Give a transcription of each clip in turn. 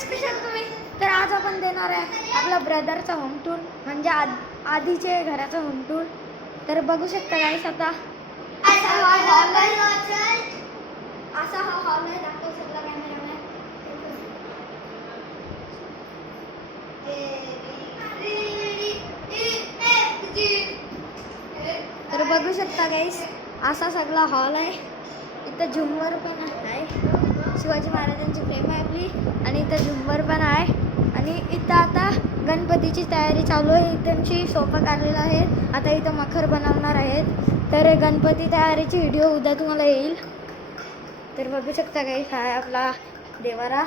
गाईस कसे आहात तुम्ही? तर आज आपण देणार आहे आपला ब्रदरचा होम टूर म्हणजे आधीचे घराचा होम टूर. तर बघू शकता गाईस आता असा हा हॉल आहे दाखवू शकला कॅमेरामॅन. तर बघू शकता गाईस असा सगळा हॉल आहे. इथं झुंबर पण आहे, शिवाजी महाराजांची फ्रेम आहे आपली, आणि इथं झुंबर पण आहे. आणि इथं आता गणपतीची तयारी चालू आहे. इथंची सोपं काढलेलं आहे. आता इथं मखर बनवणार आहेत. तर गणपती तयारीची व्हिडिओ उद्या तुम्हाला येईल. तर बघू शकता गाईस हा आहे आपला देवारा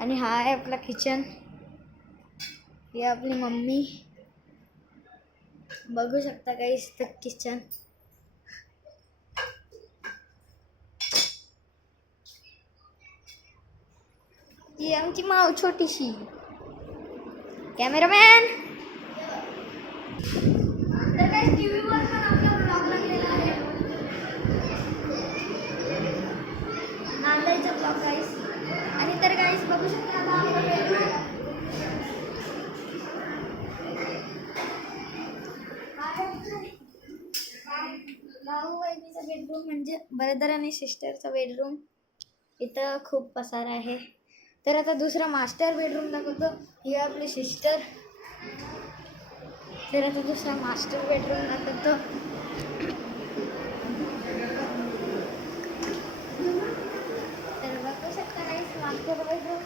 आणि हा आहे आपला किचन. ही आपली मम्मी, बघू शकता गाईस तर किचन. ही आमची माव छोटीशी. कॅमेरामॅन. तर काय टीव्हीवर पण आपला ब्लॉग लागलेला आहे, नांदाईचा ब्लॉग गाईस. आणि तर गाईस बघू शकता आता आपला बेडरूम. भाऊ बहिणीचा बेडरूम म्हणजे ब्रदर आणि सिस्टरचा बेडरूम. इथं खूप पसारा आहे. तर आता दुसरा मास्टर बेडरूम दाखवतो. ही आपली सिस्टर. तर आता दुसरा मास्टर बेडरूम दाखवतो. तर बघू शकता गाईस मास्टर बेडरूम.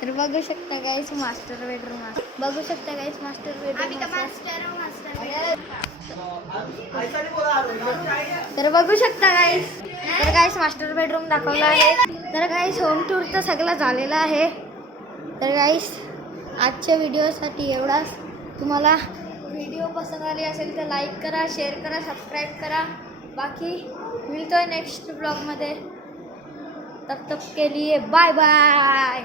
तर बघू शकता गाईस मास्टर बेडरूम. बघू शकता गाईस मास्टर बेडरूम. तर बघू शकता गाईस. तर गाईस मास्टर बेडरूम दाखवला आहे. तर गाईस होम टूर तर सगळं झालेला आहे. तर गाईस आजच्या व्हिडिओसाठी एवढाच. तुम्हाला व्हिडिओ पसंत आली असेल तर लाईक करा, शेअर करा, सबस्क्राईब करा. बाकी मिळतोय नेक्स्ट ब्लॉगमध्ये. तब तक के लिए बाय बाय.